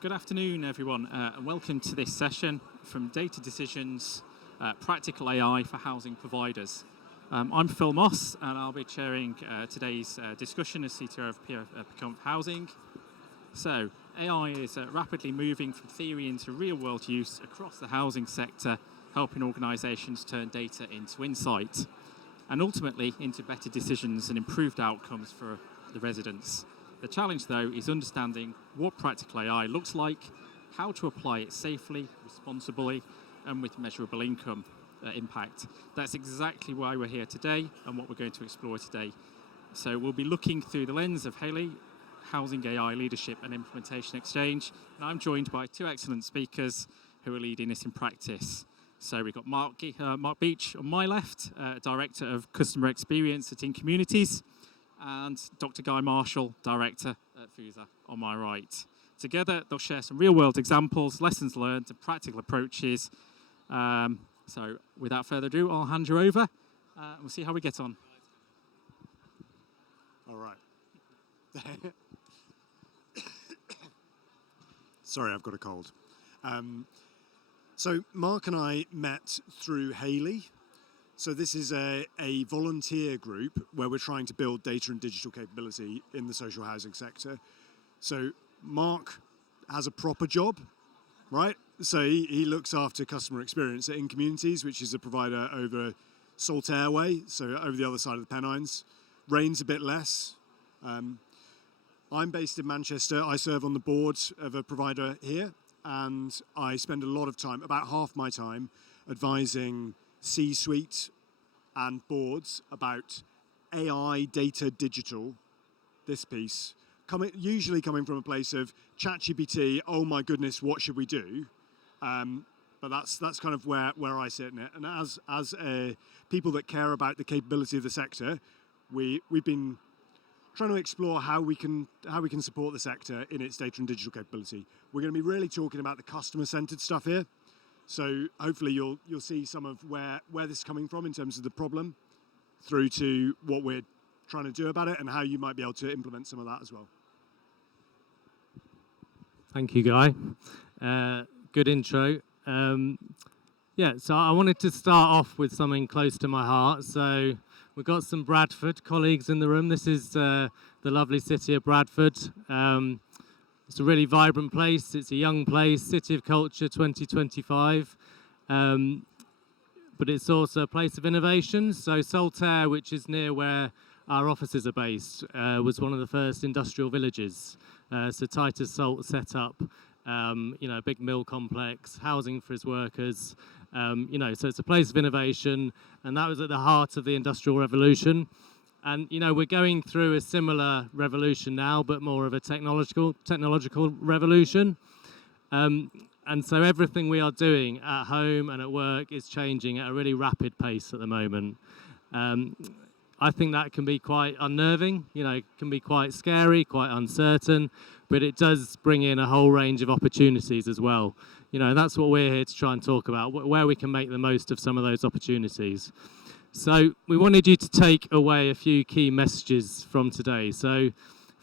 Good afternoon, everyone, and welcome to this session from Data Decisions, Practical AI for Housing Providers. I'm Phil Moss, and I'll be chairing today's discussion as CTO of Procurement Housing. So, AI is rapidly moving from theory into real-world use across the housing sector, helping organisations turn data into insight, and ultimately into better decisions and improved outcomes for the residents. The challenge, though, is understanding what practical AI looks like, how to apply it safely, responsibly, and with measurable impact. That's exactly why we're here today and what we're going to explore today. So we'll be looking through the lens of HAILIE, Housing AI Leadership and Implementation Exchange, and I'm joined by two excellent speakers who are leading this in practice. So we've got Mark Beach on my left, Director of Customer Experience at In Communities, and Dr. Guy Marshall, Director at FUSA, on my right. Together, they'll share some real-world examples, lessons learned, and practical approaches. So without further ado, I'll hand you over. We'll see how we get on. All right. Sorry, I've got a cold. So Mark and I met through HAILIE. So this is a volunteer group where we're trying to build data and digital capability in the social housing sector. So Mark has a proper job, right? So he looks after customer experience at In Communities, which is a provider over Saltaire Way, so over the other side of the Pennines. Rain's a bit less. I'm based in Manchester. I serve on the board of a provider here, and I spend a lot of time, about half my time, advising C-suite and boards about AI, data, digital, this piece, usually coming from a place of ChatGPT, oh my goodness, what should we do? But that's kind of where I sit in it. And as people that care about the capability of the sector, we've been trying to explore how we can support the sector in its data and digital capability. We're going to be really talking about the customer-centered stuff here. So hopefully you'll see some of where this is coming from in terms of the problem through to what we're trying to do about it and how you might be able to implement some of that as well. Thank you, Guy. Good intro. So I wanted to start off with something close to my heart. So we've got some Bradford colleagues in the room. This is the lovely city of Bradford. It's a really vibrant place. It's a young place, City of Culture 2025. But it's also a place of innovation. So Saltaire, which is near where our offices are based, was one of the first industrial villages. So Titus Salt set up, a big mill complex, housing for his workers. So it's a place of innovation, and that was at the heart of the Industrial Revolution. And, we're going through a similar revolution now, but more of a technological revolution. And so everything we are doing at home and at work is changing at a really rapid pace at the moment. I think that can be quite unnerving, it can be quite scary, quite uncertain, but it does bring in a whole range of opportunities as well. That's what we're here to try and talk about, where we can make the most of some of those opportunities. So we wanted you to take away a few key messages from today. So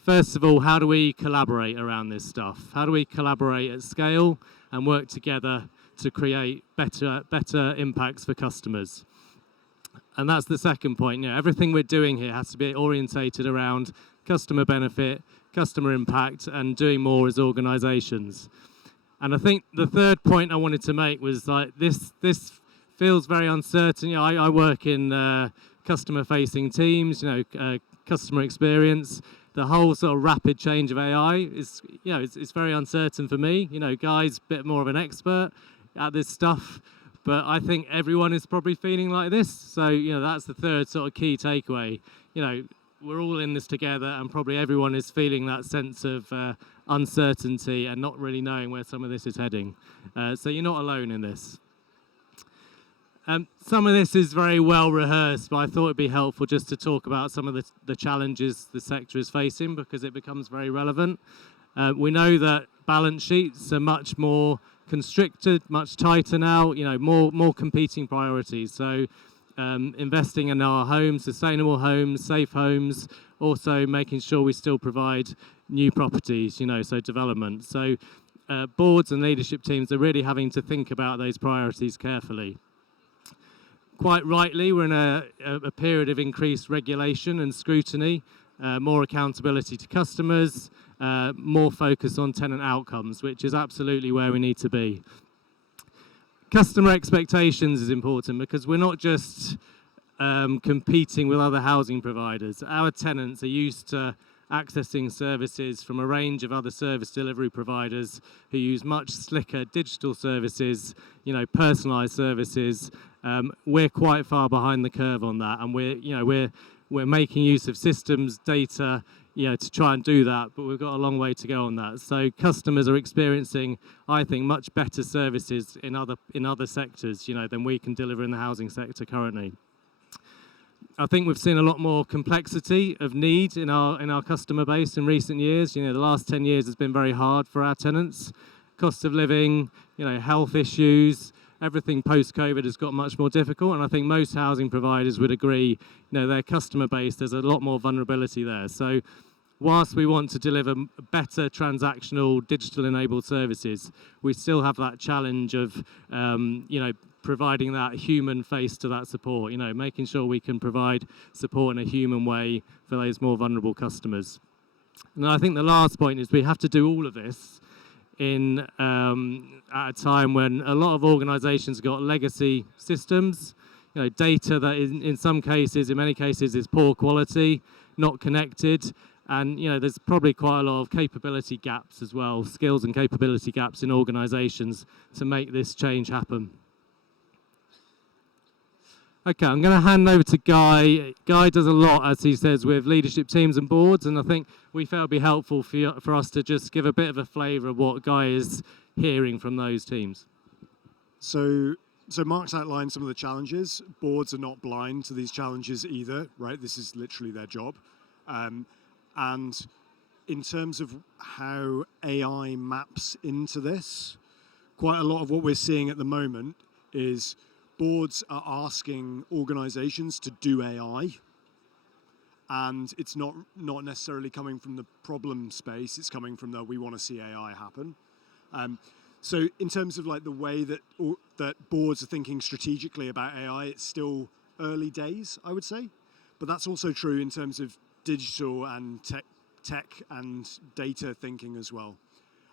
first of all, how do we collaborate around this stuff? How do we collaborate at scale and work together to create better impacts for customers? And that's the second point. Everything we're doing here has to be orientated around customer benefit, customer impact, and doing more as organizations. And I think the third point I wanted to make was like this feels very uncertain. I work in customer-facing teams, customer experience. The whole sort of rapid change of AI is, it's very uncertain for me. Guy's a bit more of an expert at this stuff, but I think everyone is probably feeling like this. So, that's the third sort of key takeaway. We're all in this together, and probably everyone is feeling that sense of uncertainty and not really knowing where some of this is heading. So you're not alone in this. Some of this is very well rehearsed, but I thought it'd be helpful just to talk about some of the challenges the sector is facing because it becomes very relevant. We know that balance sheets are much more constricted, much tighter now, more competing priorities. So investing in our homes, sustainable homes, safe homes, also making sure we still provide new properties, so development. So boards and leadership teams are really having to think about those priorities carefully. Quite rightly, we're in a period of increased regulation and scrutiny, more accountability to customers, more focus on tenant outcomes, which is absolutely where we need to be. Customer expectations is important because we're not just competing with other housing providers. Our tenants are used to accessing services from a range of other service delivery providers who use much slicker digital services, personalized services. We're quite far behind the curve on that, and we're making use of systems, data, to try and do that, but we've got a long way to go on that. So customers are experiencing, I think, much better services in other sectors, than we can deliver in the housing sector currently. I think we've seen a lot more complexity of need in our customer base in recent years. The last 10 years has been very hard for our tenants. Cost of living, health issues, everything post-COVID has got much more difficult, and I think most housing providers would agree, their customer base, there's a lot more vulnerability there. So whilst we want to deliver better transactional, digital-enabled services, we still have that challenge of, providing that human face to that support, making sure we can provide support in a human way for those more vulnerable customers. And I think the last point is we have to do all of this at a time when a lot of organisations have got legacy systems, data that in some cases, in many cases, is poor quality, not connected, and there's probably quite a lot of capability gaps as well, skills and capability gaps in organisations to make this change happen. Okay, I'm going to hand over to Guy. Guy does a lot, as he says, with leadership teams and boards, and I think we felt it would be helpful for us to just give a bit of a flavour of what Guy is hearing from those teams. So Mark's outlined some of the challenges. Boards are not blind to these challenges either, right? This is literally their job. And in terms of how AI maps into this, quite a lot of what we're seeing at the moment is boards are asking organizations to do AI, and it's not necessarily coming from the problem space, it's coming from the we want to see AI happen. So in terms of the way that boards are thinking strategically about AI, it's still early days, I would say, but that's also true in terms of digital and tech and data thinking as well.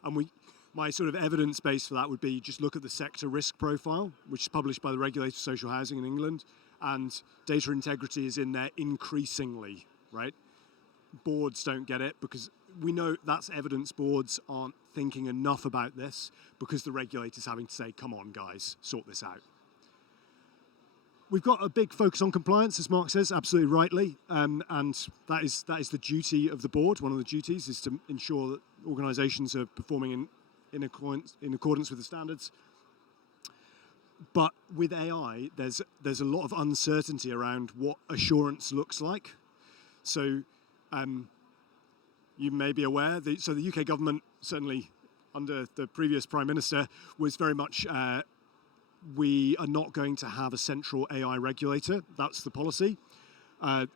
And my sort of evidence base for that would be just look at the sector risk profile, which is published by the regulator of social housing in England, and data integrity is in there increasingly, right? Boards don't get it because we know that's evidence boards aren't thinking enough about this because the regulator's having to say, come on guys, sort this out. We've got a big focus on compliance, as Mark says, absolutely rightly, and that is the duty of the board. One of the duties is to ensure that organisations are performing in accordance with the standards. But with AI, there's a lot of uncertainty around what assurance looks like. So you may be aware, the UK government, certainly under the previous Prime Minister, was very much, we are not going to have a central AI regulator. That's the policy.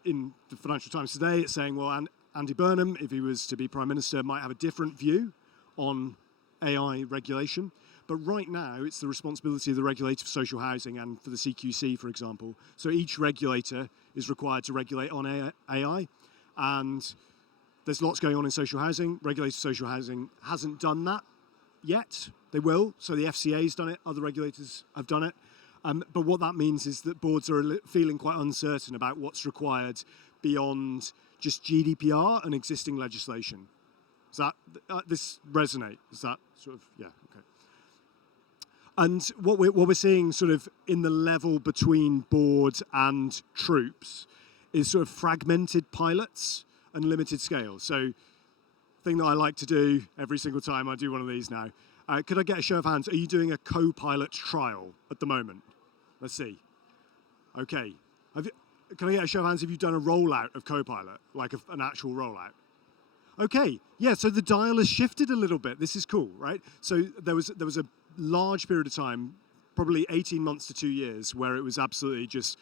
In the Financial Times today, it's saying, well, Andy Burnham, if he was to be Prime Minister, might have a different view on AI regulation, but right now it's the responsibility of the regulator for social housing and for the CQC, for example. So each regulator is required to regulate on AI, and there's lots going on in social housing. Regulator for social housing hasn't done that yet. They will. So the FCA's done it, other regulators have done it. But what that means is that boards are feeling quite uncertain about what's required beyond just GDPR and existing legislation. Does this resonate? Is that sort of, yeah, okay. And what we're seeing sort of in the level between board and troops is sort of fragmented pilots and limited scale. So thing that I like to do every single time I do one of these now. Could I get a show of hands? Are you doing a co-pilot trial at the moment? Let's see. Okay. Can I get a show of hands if you've done a rollout of Copilot, like an actual rollout? Okay, yeah, so the dial has shifted a little bit. This is cool, right? So there was a large period of time, probably 18 months to 2 years, where it was absolutely just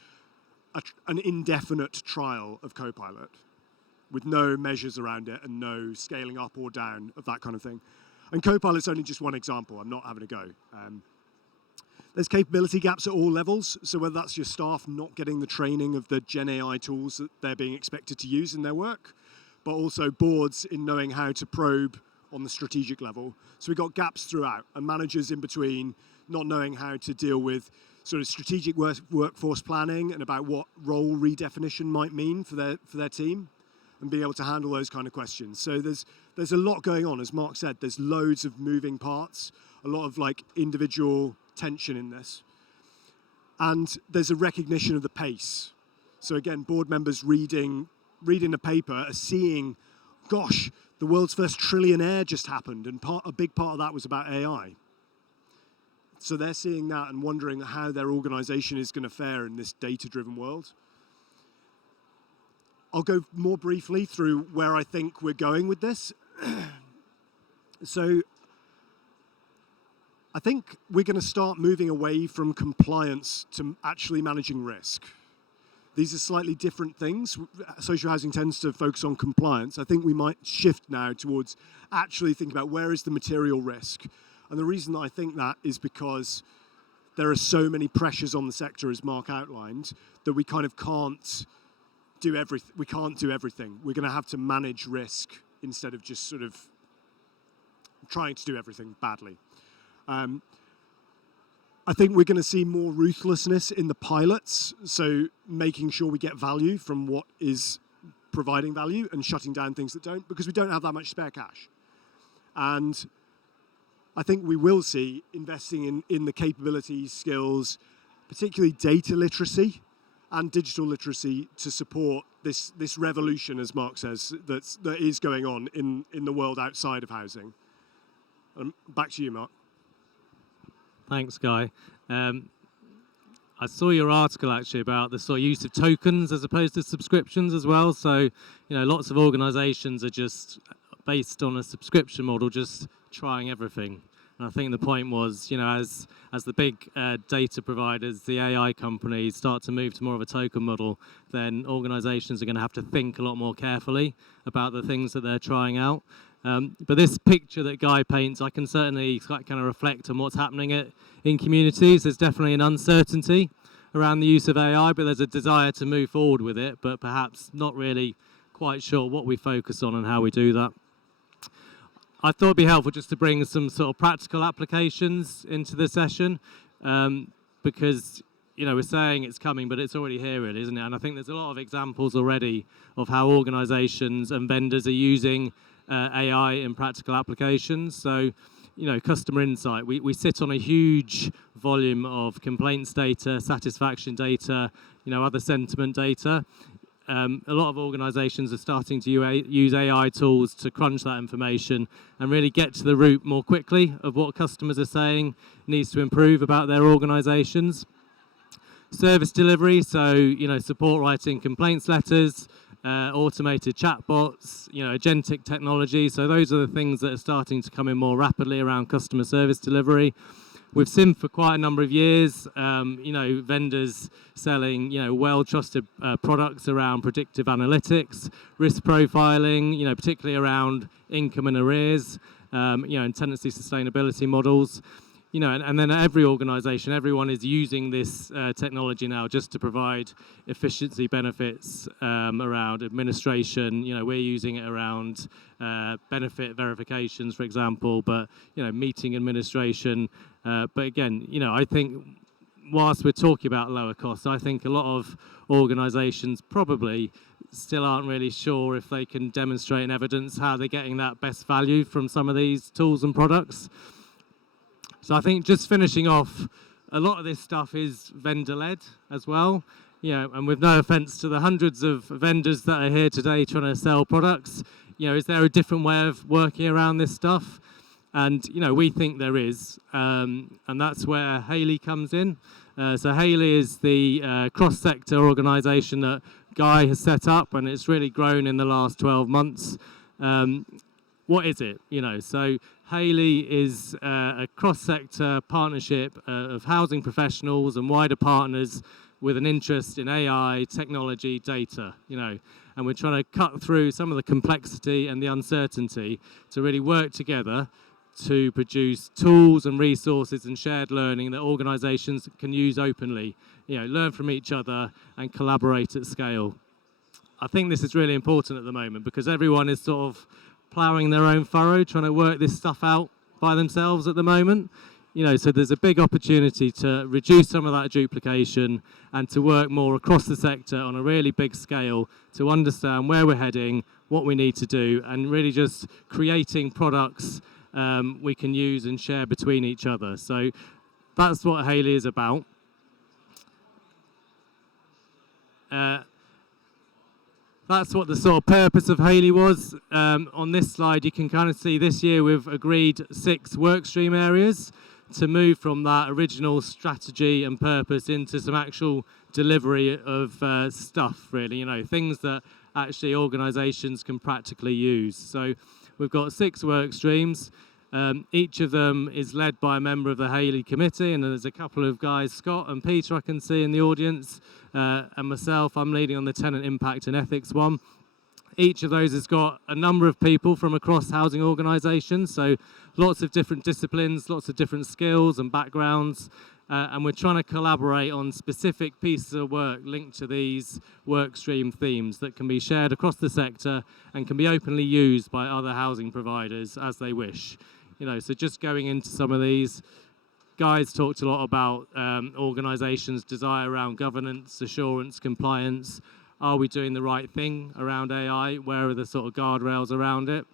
an indefinite trial of Copilot with no measures around it and no scaling up or down of that kind of thing. And Copilot's only just one example. I'm not having a go. There's capability gaps at all levels. So whether that's your staff not getting the training of the Gen AI tools that they're being expected to use in their work, but also boards in knowing how to probe on the strategic level. So we've got gaps throughout, and managers in between not knowing how to deal with sort of strategic workforce planning and about what role redefinition might mean for their team, and being able to handle those kind of questions. So there's a lot going on. As Mark said, there's loads of moving parts, a lot of like individual tension in this. And there's a recognition of the pace. So again, board members reading a paper are seeing, gosh, the world's first trillionaire just happened, and a big part of that was about AI. So they're seeing that and wondering how their organization is going to fare in this data-driven world. I'll go more briefly through where I think we're going with this. So I think we're going to start moving away from compliance to actually managing risk. These are slightly different things. Social housing tends to focus on compliance. I think we might shift now towards actually thinking about where is the material risk. And the reason that I think that is because there are so many pressures on the sector, as Mark outlined, that we kind of can't do everything. We can't do everything. We're going to have to manage risk instead of just sort of trying to do everything badly. I think we're going to see more ruthlessness in the pilots, so making sure we get value from what is providing value and shutting down things that don't, because we don't have that much spare cash. And I think we will see investing in the capabilities, skills, particularly data literacy and digital literacy to support this revolution, as Mark says, that is going on in the world outside of housing. Back to you, Mark. Thanks, Guy. I saw your article actually about the sort of use of tokens as opposed to subscriptions as well. So, lots of organisations are just based on a subscription model, just trying everything. And I think the point was, as the big data providers, the AI companies start to move to more of a token model, then organisations are going to have to think a lot more carefully about the things that they're trying out. But this picture that Guy paints, I can certainly kind of reflect on what's happening in communities. There's definitely an uncertainty around the use of AI, but there's a desire to move forward with it, but perhaps not really quite sure what we focus on and how we do that. I thought it'd be helpful just to bring some sort of practical applications into the session, because we're saying it's coming, but it's already here, really, isn't it? And I think there's a lot of examples already of how organisations and vendors are using AI in practical applications. So, customer insight. We sit on a huge volume of complaints data, satisfaction data, other sentiment data. A lot of organisations are starting to use AI tools to crunch that information and really get to the root more quickly of what customers are saying needs to improve about their organisations. Service delivery, so support writing complaints letters, automated chatbots, agentic technology. So those are the things that are starting to come in more rapidly around customer service delivery. We've seen for quite a number of years, vendors selling, well-trusted products around predictive analytics, risk profiling, particularly around income and arrears, and tenancy sustainability models. And then every organisation, everyone is using this technology now just to provide efficiency benefits around administration. We're using it around benefit verifications, for example, but, meeting administration. But again, I think whilst we're talking about lower costs, I think a lot of organisations probably still aren't really sure if they can demonstrate and evidence how they're getting that best value from some of these tools and products. So I think just finishing off, a lot of this stuff is vendor-led as well. And with no offence to the hundreds of vendors that are here today trying to sell products, is there a different way of working around this stuff? And, we think there is. And that's where HAILIE comes in. So HAILIE is the cross-sector organisation that Guy has set up, and it's really grown in the last 12 months. What is it? So HAILIE is a cross-sector partnership of housing professionals and wider partners with an interest in AI, technology, data, and we're trying to cut through some of the complexity and the uncertainty to really work together to produce tools and resources and shared learning that organisations can use openly, learn from each other and collaborate at scale. I think this is really important at the moment because everyone is sort of ploughing their own furrow, trying to work this stuff out by themselves at the moment. So there's a big opportunity to reduce some of that duplication and to work more across the sector on a really big scale to understand where we're heading, what we need to do, and really just creating products we can use and share between each other. So that's what HAILIE is about. That's what the sort of purpose of HAILIE was. On this slide, you can kind of see this year we've agreed 6 workstream areas to move from that original strategy and purpose into some actual delivery of stuff, really, things that actually organisations can practically use. So we've got 6 work streams. Each of them is led by a member of the HAILIE committee, and there's a couple of guys, Scott and Peter, I can see in the audience, and myself, I'm leading on the tenant impact and ethics one. Each of those has got a number of people from across housing organisations, so lots of different disciplines, lots of different skills and backgrounds, and we're trying to collaborate on specific pieces of work linked to these workstream themes that can be shared across the sector and can be openly used by other housing providers as they wish. So just going into some of these, guys talked a lot about organisations' desire around governance, assurance, compliance. Are we doing the right thing around AI? Where are the sort of guardrails around it?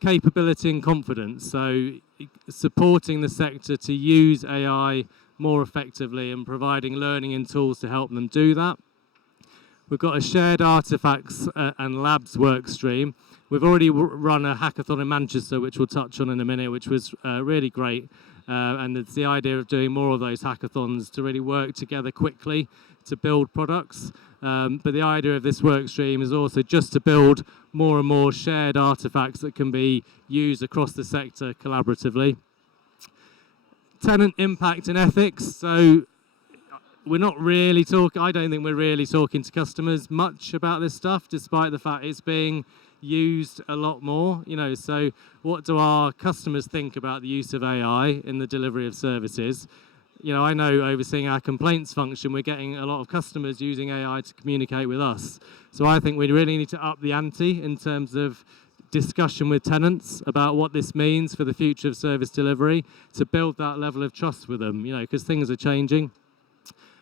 Capability and confidence, so supporting the sector to use AI more effectively and providing learning and tools to help them do that. We've got a shared artefacts and labs work stream. We've already run a hackathon in Manchester, which we'll touch on in a minute, which was really great. And it's the idea of doing more of those hackathons to really work together quickly to build products. But the idea of this work stream is also just to build more and more shared artifacts that can be used across the sector collaboratively. Tenant impact and ethics. So we're not really talking, I don't think we're really talking to customers much about this stuff, despite the fact it's being used a lot more. So what do our customers think about the use of AI in the delivery of services? I know overseeing our complaints function, we're getting a lot of customers using AI to communicate with us. So I think we really need to up the ante in terms of discussion with tenants about what this means for the future of service delivery to build that level of trust with them, because things are changing.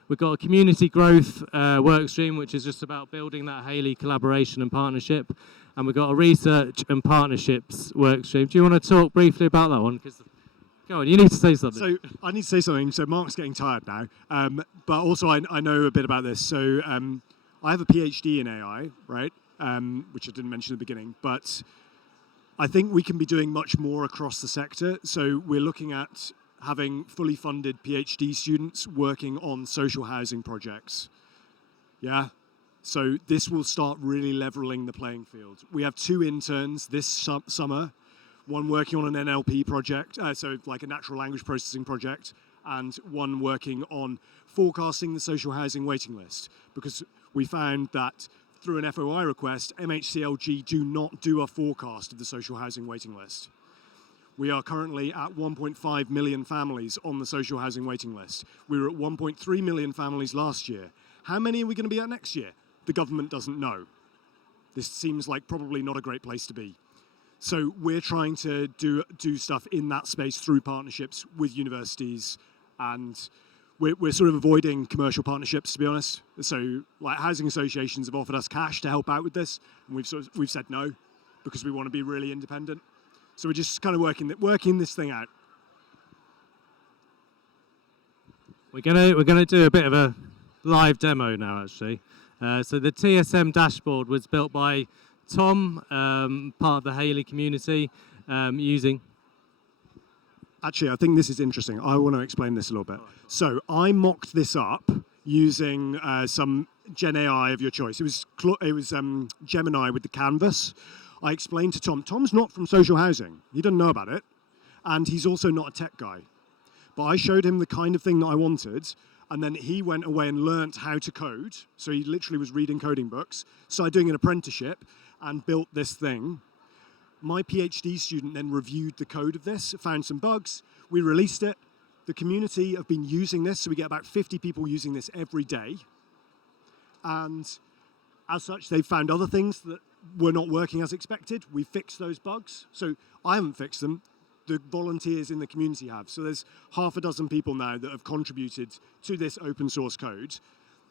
We've got a community growth work stream, which is just about building that HAILIE collaboration and partnership. And we've got a research and partnerships work stream. Do you want to talk briefly about that one? Go on, you need to say something. So I need to say something. So Mark's getting tired now, but also I know a bit about this. So I have a PhD in AI, right, which I didn't mention at the beginning. But I think we can be doing much more across the sector. So we're looking at having fully funded PhD students working on social housing projects. Yeah. So this will start really leveling the playing field. We have 2 interns this summer. One working on an NLP project, so like a natural language processing project, and one working on forecasting the social housing waiting list, because we found that through an FOI request, MHCLG do not do a forecast of the social housing waiting list. We are currently at 1.5 million families on the social housing waiting list. We were at 1.3 million families last year. How many are we going to be at next year? The government doesn't know. This seems like probably not a great place to be. So we're trying to do stuff in that space through partnerships with universities, and we're sort of avoiding commercial partnerships, to be honest. So like housing associations have offered us cash to help out with this, and we've said no because we want to be really independent. So we're just kind of working this thing out. We're gonna do a bit of a live demo now, actually. So the TSM dashboard was built by Tom, part of the HAILIE community, using... Actually, I think this is interesting. I want to explain this a little bit. So I mocked this up using some Gen AI of your choice. It was Gemini with the canvas. I explained to Tom, Tom's not from social housing. He doesn't know about it. And he's also not a tech guy. But I showed him the kind of thing that I wanted, and then he went away and learnt how to code. So he literally was reading coding books, started doing an apprenticeship, and built this thing. My PhD student then reviewed the code of this, found some bugs, we released it. The community have been using this, so we get about 50 people using this every day. And as such, they've found other things that were not working as expected. We fixed those bugs. So I haven't fixed them. The volunteers in the community have. So there's half a dozen people now that have contributed to this open source code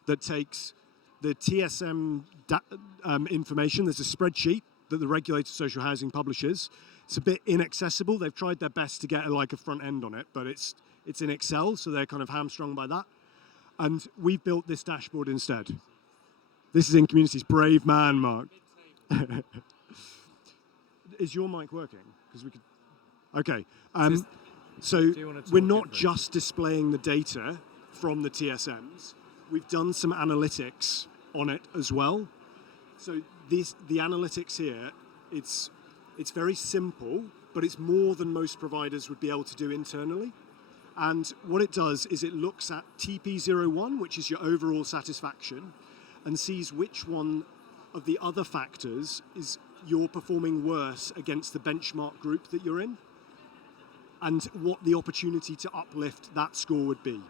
that takes the TSM information. There's a spreadsheet that the regulator social housing publishes. It's a bit inaccessible. They've tried their best to get a front end on it, but it's in Excel, so they're kind of hamstrung by that. And we've built this dashboard instead. This is in communities. Brave man, Mark. Is your mic working? Because we could. Okay. So we're not just displaying the data from the TSMs. We've done some analytics on it as well. So the analytics here, it's very simple, but it's more than most providers would be able to do internally. And what it does is it looks at TP01, which is your overall satisfaction, and sees which one of the other factors is you're performing worse against the benchmark group that you're in, and what the opportunity to uplift that score would be.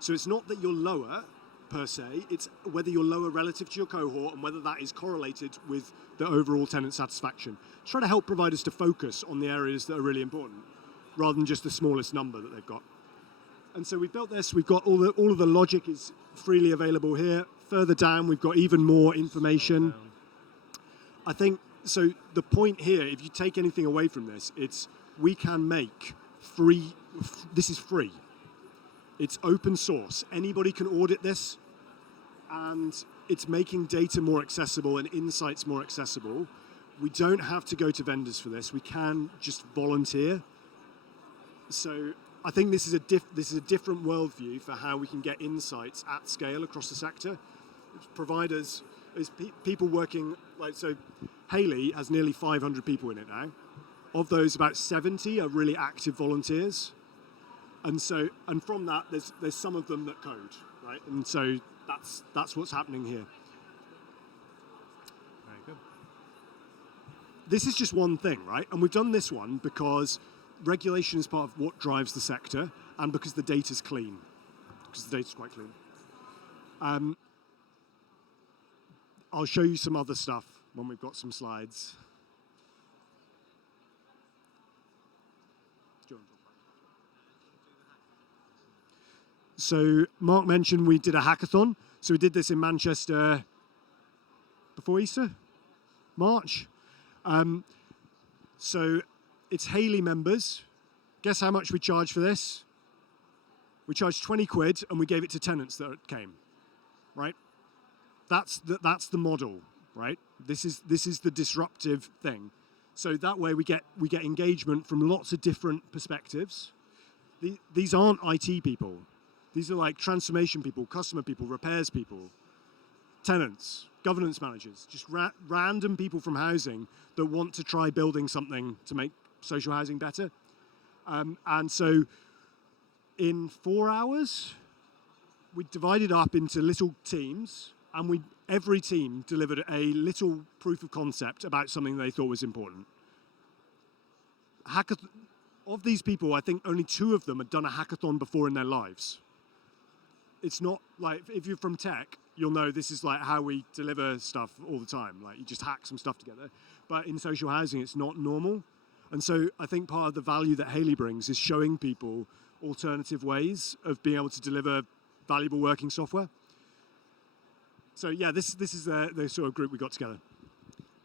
So it's not that you're lower, per se, it's whether you're lower relative to your cohort and whether that is correlated with the overall tenant satisfaction. Try to help providers to focus on the areas that are really important, rather than just the smallest number that they've got. And so we've built this, we've got all of the logic is freely available here. Further down, we've got even more information. I think, so the point here, if you take anything away from this, it's we can make free, this is free. It's open source. Anybody can audit this, and it's making data more accessible and insights more accessible. We don't have to go to vendors for this. We can just volunteer. So I think this is a different worldview for how we can get insights at scale across the sector. Providers, people working, so HAILIE has nearly 500 people in it now. Of those, about 70 are really active volunteers. And from that, there's some of them that code, right? And so that's what's happening here. Very good. This is just one thing, right? And we've done this one because regulation is part of what drives the sector, and because the data's clean, because the data's quite clean. I'll show you some other stuff when we've got some slides. So Mark mentioned we did a hackathon. So we did this in Manchester before Easter, March. So it's HAILIE members. Guess how much we charged for this? We charged 20 quid and we gave it to tenants that came, right? That's the model, right? This is the disruptive thing. So that way we get engagement from lots of different perspectives. These aren't IT people. These are like transformation people, customer people, repairs people, tenants, governance managers, just random people from housing that want to try building something to make social housing better. And so in 4 hours, we divided up into little teams, and every team delivered a little proof of concept about something they thought was important. Of these people, I think only 2 of them had done a hackathon before in their lives. It's not like, if you're from tech, you'll know this is like how we deliver stuff all the time. Like, you just hack some stuff together. But in social housing, it's not normal. And so I think part of the value that HAILIE brings is showing people alternative ways of being able to deliver valuable working software. So yeah, this is the sort of group we got together.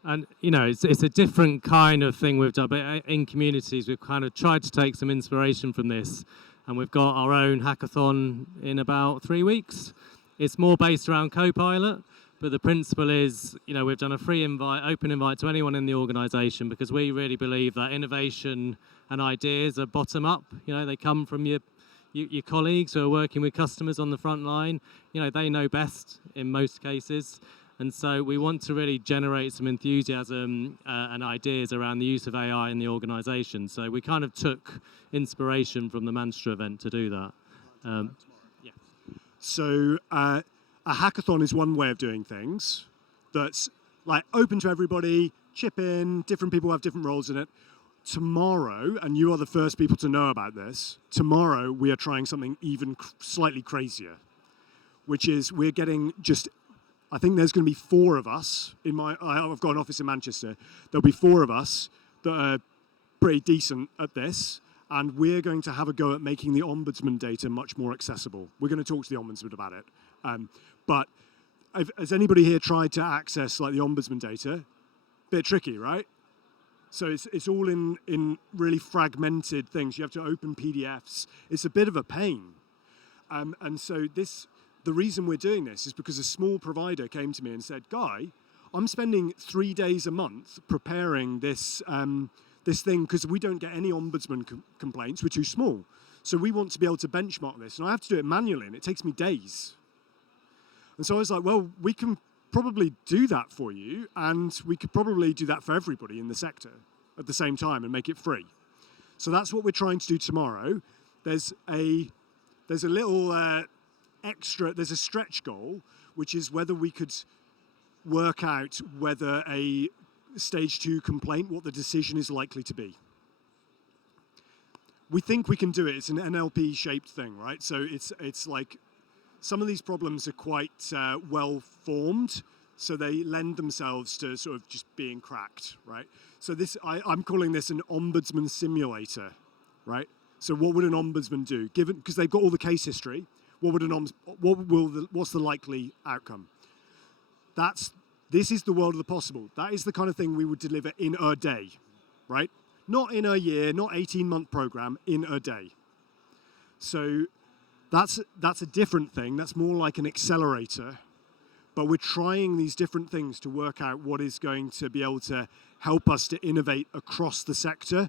And it's a different kind of thing we've done, but in communities we've kind of tried to take some inspiration from this, and we've got our own hackathon in about 3 weeks. It's more based around Copilot, but the principle is, we've done a free invite, open invite to anyone in the organisation, because we really believe that innovation and ideas are bottom up. They come from your colleagues who are working with customers on the front line. They know best in most cases. And so we want to really generate some enthusiasm and ideas around the use of AI in the organisation. So we kind of took inspiration from the Manchester event to do that. So a hackathon is one way of doing things that's like open to everybody, chip in. Different people have different roles in it. Tomorrow, and you are the first people to know about this, tomorrow we are trying something even slightly crazier, which is we're getting just, I think there's going to be 4 of us I've got an office in Manchester. There'll be 4 of us that are pretty decent at this, and we're going to have a go at making the ombudsman data much more accessible. We're going to talk to the ombudsman about it. But has anybody here tried to access like the ombudsman data? Bit tricky, right? So it's all in really fragmented things. You have to open PDFs. It's a bit of a pain. And so the reason we're doing this is because a small provider came to me and said, Guy, I'm spending 3 days a month preparing this thing because we don't get any ombudsman complaints. We're too small. So we want to be able to benchmark this. And I have to do it manually, and it takes me days. And so I was like, well, we can probably do that for you, and we could probably do that for everybody in the sector at the same time and make it free. So that's what we're trying to do tomorrow. There's a little extra, there's a stretch goal, which is whether we could work out whether a stage 2 complaint, what the decision is likely to be. We think we can do it. It's an NLP shaped thing, right? So it's like some of these problems are quite well formed, so they lend themselves to sort of just being cracked, right? So I'm calling this an ombudsman simulator, right? So what would an ombudsman do? Given, because they've got all the case history, what's the likely outcome? This is the world of the possible. That is the kind of thing we would deliver in a day, right? Not in a year, not 18-month program, in a day. So that's a different thing. That's more like an accelerator. But we're trying these different things to work out what is going to be able to help us to innovate across the sector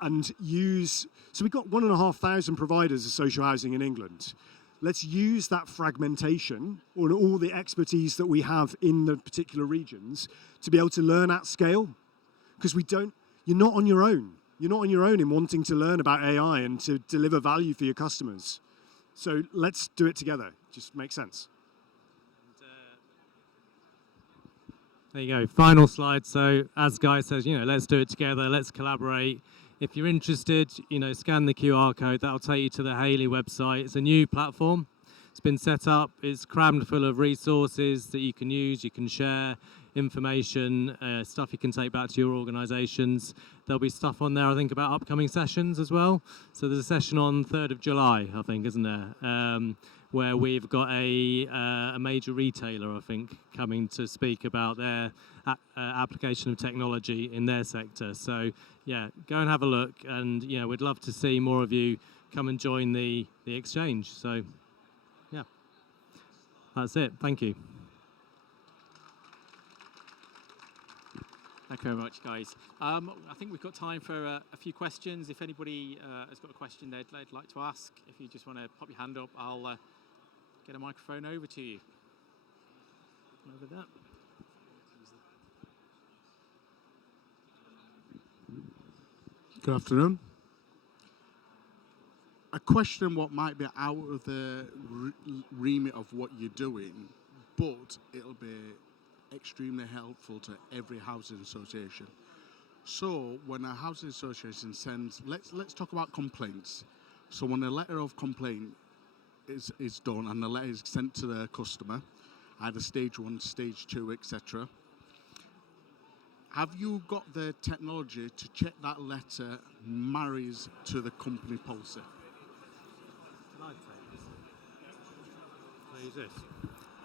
and use. So we've got 1,500 providers of social housing in England. Let's use that fragmentation or all the expertise that we have in the particular regions to be able to learn at scale. Because you're not on your own. You're not on your own in wanting to learn about AI and to deliver value for your customers. So let's do it together. Just makes sense. There you go. Final slide. So as Guy says, let's do it together. Let's collaborate. If you're interested, scan the QR code. That'll take you to the HAILIE website. It's a new platform. It's been set up. It's crammed full of resources that you can use. You can share information, stuff you can take back to your organisations. There'll be stuff on there, I think, about upcoming sessions as well. So there's a session on 3rd of July, I think, isn't there? Where we've got a major retailer, I think, coming to speak about their application of technology in their sector. So, yeah, go and have a look. And, we'd love to see more of you come and join the exchange. So, yeah, that's it. Thank you. Thank you very much, guys. I think we've got time for a few questions. If anybody has got a question they'd like to ask, if you just want to pop your hand up, I'll get a microphone over to you. Over there. Good afternoon. A question what might be out of the remit of what you're doing, but it'll be extremely helpful to every housing association. So when a housing association sends, let's talk about complaints. So when a letter of complaint is done and the letter is sent to the customer, either stage 1, stage 2, etc. Have you got the technology to check that letter marries to the company policy? Who's this?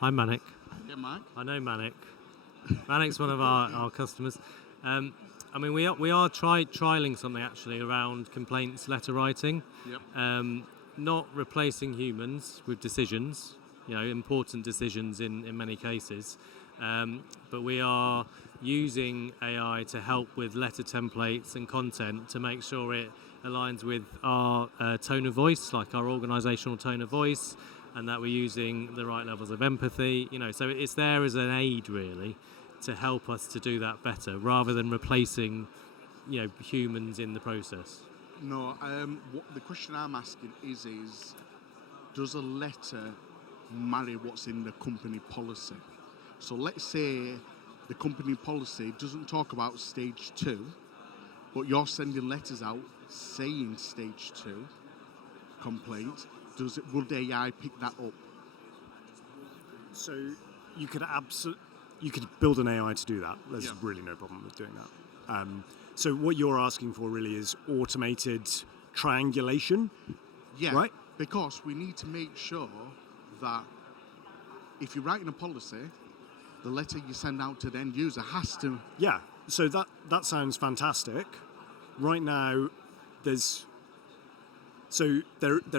I'm Manic. Yeah, Mike. I know Manic. Manic's one of our customers. We are trialing something actually around complaints letter writing. Yep. Not replacing humans with decisions, important decisions in many cases. But we are using AI to help with letter templates and content to make sure it aligns with our tone of voice, like our organisational tone of voice, and that we're using the right levels of empathy. So it's there as an aid really to help us to do that better, rather than replacing, humans in the process. No, the question I'm asking is does a letter marry what's in the company policy? So let's say the company policy doesn't talk about stage 2, but you're sending letters out saying stage 2 complaint, would AI pick that up? So you could build an AI to do that. There's Yeah. really no problem with doing that. So what you're asking for really is automated triangulation, Yeah, right? because we need to make sure that if you're writing a policy, the letter you send out to the end user has to... Yeah. So that sounds fantastic. Right now, there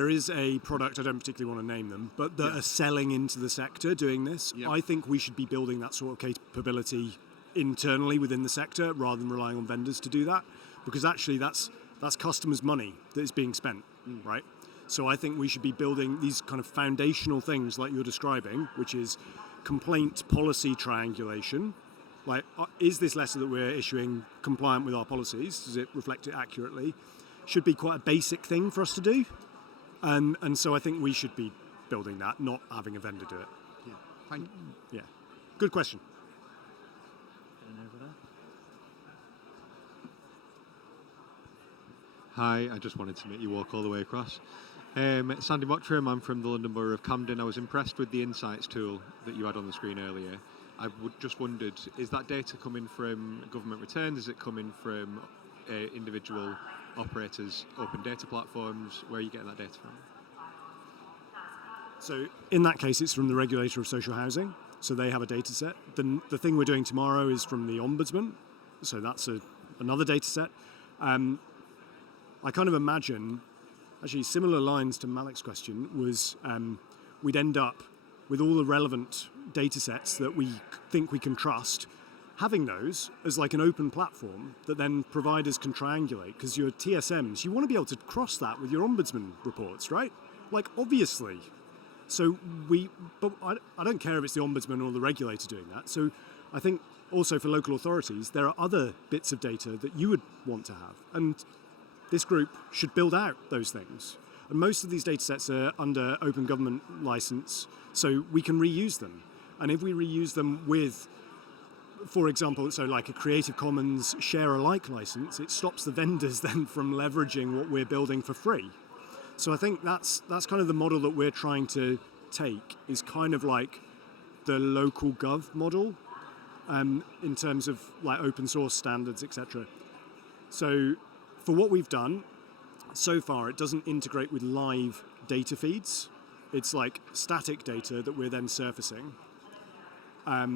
is a product, I don't particularly want to name them, but that are selling into the sector doing this. Yeah. I think we should be building that sort of capability internally within the sector rather than relying on vendors to do that, because actually that's customers' money that is being spent, right? So I think we should be building these kind of foundational things like you're describing, which is complaint policy triangulation. Like, is this letter that we're issuing compliant with our policies? Does it reflect it accurately? Should be quite a basic thing for us to do. And so I think we should be building that, not having a vendor do it. Yeah, thank you. Yeah. Good question. Going over there. Hi, I just wanted to make you walk all the way across. Sandy Mottram, I'm from the London Borough of Camden. I was impressed with the Insights tool that you had on the screen earlier. I just wondered, is that data coming from government returns? Is it coming from individual operators, open data platforms? Where are you getting that data from? So in that case, it's from the regulator of social housing. So they have a data set. The thing we're doing tomorrow is from the Ombudsman. So that's another data set. I kind of imagine, actually similar lines to Malik's question, was we'd end up with all the relevant data sets that we think we can trust, having those as like an open platform that then providers can triangulate, because your TSMs, you want to be able to cross that with your Ombudsman reports, right? Like, obviously. So but I don't care if it's the Ombudsman or the regulator doing that. So I think also for local authorities, there are other bits of data that you would want to have. And this group should build out those things. And most of these data sets are under open government license, so we can reuse them. And if we reuse them with, for example, so like a Creative Commons share alike license, it stops the vendors then from leveraging what we're building for free. So I think that's kind of the model that we're trying to take, is kind of like the local gov model in terms of like open source standards, etc. So for what we've done, so far it doesn't integrate with live data feeds. It's like static data that we're then surfacing. I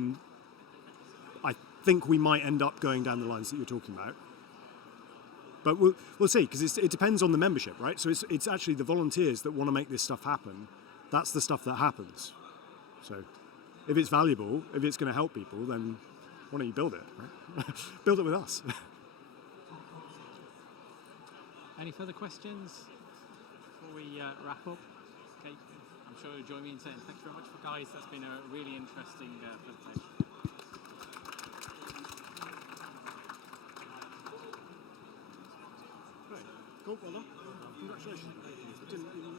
think we might end up going down the lines that you're talking about. But we'll see, because it depends on the membership, right? So it's actually the volunteers that want to make this stuff happen. That's the stuff that happens. So if it's valuable, if it's going to help people, then why don't you build it, right? Build it with us. Any further questions before we wrap up? Okay, I'm sure you'll join me in saying thank you very much, guys. That's been a really interesting presentation. Great. Cool, well done. Congratulations.